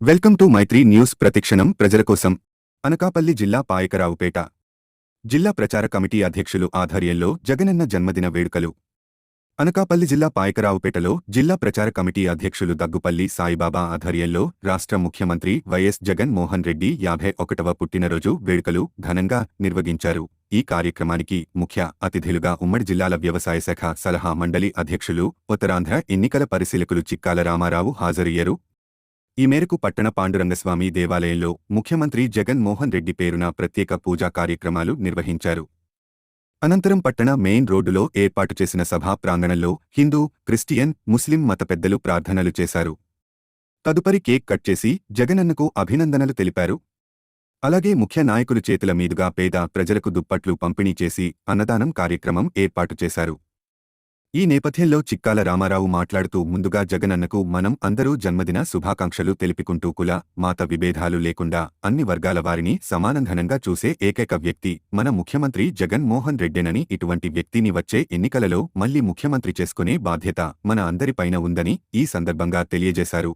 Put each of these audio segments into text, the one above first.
Welcome to Mythri news ప్రతిక్షణం ప్రజల కోసం. అనకాపల్లి జిల్లా పాయకరావుపేట. జిల్లా ప్రచార కమిటీ అధ్యక్షులు ఆధ్వర్యంలో జగనన్న జన్మదిన వేడుకలు. అనకాపల్లి జిల్లా పాయకరావుపేటలో జిల్లా ప్రచార కమిటీ అధ్యక్షులు దగ్గుపల్లి సాయిబాబా ఆధ్వర్యంలో రాష్ట్ర ముఖ్యమంత్రి వైఎస్ జగన్ మోహన్ రెడ్డి యాభై ఒకటవ పుట్టినరోజు వేడుకలు ఘనంగా నిర్వహించారు. ఈ కార్యక్రమానికి ముఖ్య అతిథులుగా ఉమ్మడి జిల్లాల వ్యవసాయ శాఖ సలహా మండలి అధ్యక్షులు ఉత్తరాంధ్ర ఎన్నికల పరిశీలకులు చిక్కాల రామారావు హాజరయ్యారు. ఈ మేరకు పట్టణ పాండురంగస్వామి దేవాలయంలో ముఖ్యమంత్రి జగన్ మోహన్ రెడ్డి పేరున ప్రత్యేక పూజా కార్యక్రమాలు నిర్వహించారు. అనంతరం పట్టణ మెయిన్ రోడ్డులో ఏర్పాటు చేసిన సభా ప్రాంగణంలో హిందూ క్రిస్టియన్ ముస్లిం మత పెద్దలు ప్రార్థనలు చేశారు. తదుపరి కేక్ కట్ చేసి జగనన్నకు అభినందనలు తెలిపారు. అలాగే ముఖ్య నాయకులు చేతుల మీదుగా పేద ప్రజలకు దుప్పట్లు పంపిణీ చేసి అన్నదానం కార్యక్రమం ఏర్పాటు చేశారు. ఈ నేపథ్యంలో చిక్కాల రామారావు మాట్లాడుతూ ముందుగా జగనన్నకు మనం అందరూ జన్మదిన శుభాకాంక్షలు తెలిపికుంటూ కుల మాత విభేదాలు లేకుండా అన్ని వర్గాల వారిని సమానంఘనంగా చూసే ఏకైక వ్యక్తి మన ముఖ్యమంత్రి జగన్మోహన్ రెడ్డేనని ఇటువంటి వ్యక్తిని వచ్చే ఎన్నికలలో మళ్ళీ ముఖ్యమంత్రి చేసుకునే బాధ్యత మన అందరిపైన ఉందని ఈ సందర్భంగా తెలియజేశారు.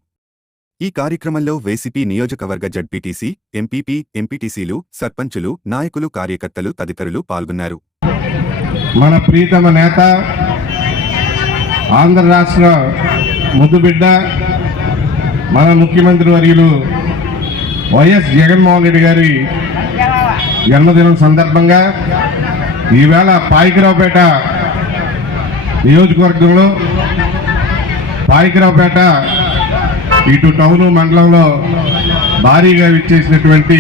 ఈ కార్యక్రమంలో వేసిపి నియోజకవర్గ జడ్పీటీసీ ఎంపీపీ ఎంపీటీసీలు సర్పంచులు నాయకులు కార్యకర్తలు తదితరులు పాల్గొన్నారు. మన ప్రీతమ నేత ఆంధ్ర రాష్ట్ర ముద్దుబిడ్డ మన ముఖ్యమంత్రి వర్యులు వైఎస్ జగన్మోహన్ రెడ్డి గారి జన్మదినం సందర్భంగా ఈవేళ పాయికరావుపేట నియోజకవర్గంలో పాయికరావుపేట ఇటు టౌను మండలంలో భారీగా విచ్చేసినటువంటి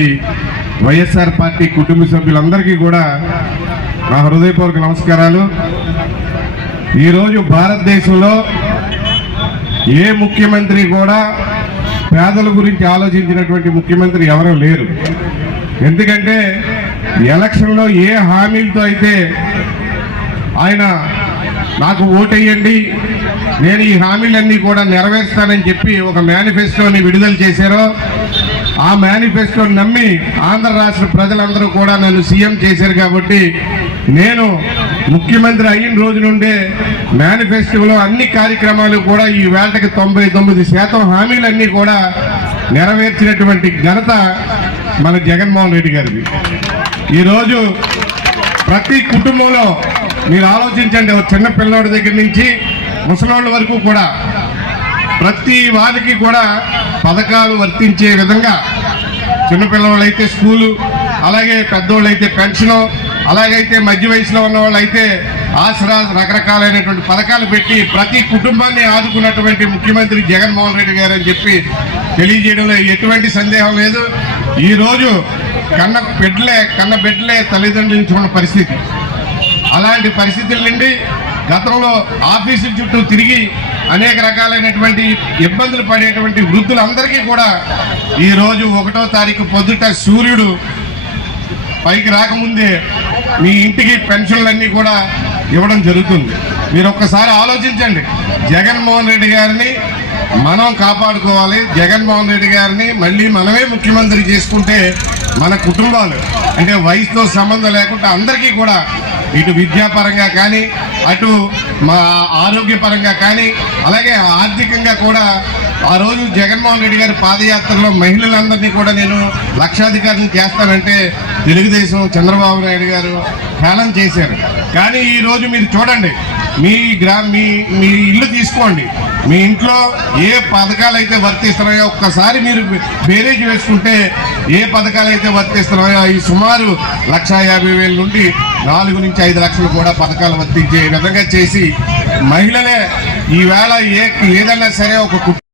వైఎస్ఆర్ పార్టీ కుటుంబ సభ్యులందరికీ కూడా నా హృదయపూర్వక నమస్కారాలు. ఈరోజు భారతదేశంలో ఏ ముఖ్యమంత్రి కూడా పేదల గురించి ఆలోచించినటువంటి ముఖ్యమంత్రి ఎవరూ లేరు. ఎందుకంటే ఎలక్షన్లో ఏ హామీలతో అయితే ఆయన నాకు ఓటేయండి నేను ఈ హామీలన్నీ కూడా నెరవేరుస్తానని చెప్పి ఒక మేనిఫెస్టోని విడుదల చేశారో ఆ మేనిఫెస్టోని నమ్మి ఆంధ్ర రాష్ట్ర ప్రజలందరూ కూడా నన్ను సీఎం చేశారు కాబట్టి నేను ముఖ్యమంత్రి అయిన రోజు నుండే మేనిఫెస్టోలో అన్ని కార్యక్రమాలు కూడా ఈ వేటకి తొంభై తొమ్మిది శాతం హామీలన్నీ కూడా నెరవేర్చినటువంటి ఘనత మన జగన్మోహన్ రెడ్డి గారిది. ఈరోజు ప్రతి కుటుంబంలో మీరు ఆలోచించండి ఒక చిన్న పిల్లోడి దగ్గర నుంచి ముసలోళ్ళ వరకు కూడా ప్రతి వారికి కూడా పథకాలు వర్తించే విధంగా చిన్నపిల్లవాళ్ళు అయితే స్కూలు అలాగే పెద్దోళ్ళు అయితే పెన్షను అలాగైతే మధ్య వయసులో ఉన్న వాళ్ళు అయితే ఆసరా రకరకాలైనటువంటి పథకాలు పెట్టి ప్రతి కుటుంబాన్ని ఆదుకున్నటువంటి ముఖ్యమంత్రి జగన్మోహన్ రెడ్డి గారు అని చెప్పి తెలియజేయడంలో ఎటువంటి సందేహం లేదు. ఈరోజు కన్న బిడ్డలే కన్న బిడ్డలే తల్లిదండ్రులు పరిస్థితి. అలాంటి పరిస్థితుల నుండి గతంలో ఆఫీసుల చుట్టూ తిరిగి అనేక రకాలైనటువంటి ఇబ్బందులు పడేటువంటి వృద్ధులందరికీ కూడా ఈరోజు ఒకటో తారీఖు పొద్దుట సూర్యుడు పైకి రాకముందే మీ ఇంటికి పెన్షన్లన్నీ కూడా ఇవ్వడం జరుగుతుంది. మీరు ఒక్కసారి ఆలోచించండి. జగన్మోహన్ రెడ్డి గారిని మనం కాపాడుకోవాలి. జగన్మోహన్ రెడ్డి గారిని మళ్ళీ మనమే ముఖ్యమంత్రి చేసుకుంటే మన కుటుంబాలు అంటే వయసుతో సంబంధం లేకుండా అందరికీ కూడా ఇటు విద్యాపరంగా కానీ అటు మా ఆరోగ్యపరంగా కానీ అలాగే ఆర్థికంగా కూడా ఆ రోజు జగన్మోహన్ రెడ్డి గారి పాదయాత్రలో మహిళలందరినీ కూడా నేను లక్షాధికారులు చేస్తానంటే తెలుగుదేశం చంద్రబాబు నాయుడు గారు హేళన చేశారు. కానీ ఈ రోజు మీరు చూడండి మీ గ్రా మీ మీ ఇల్లు తీసుకోండి. మీ ఇంట్లో ఏ పథకాలు అయితే వర్తిస్తున్నాయో ఒక్కసారి మీరు బేరేజ్ వేసుకుంటే ఏ పథకాలు అయితే వర్తిస్తున్నాయో ఈ సుమారు లక్ష యాభై నుండి నాలుగు నుంచి ఐదు లక్షలు కూడా పథకాలు వర్తించే విధంగా చేసి మహిళలే ఈవేళ ఏ ఏదైనా సరే ఒక కుటుంబం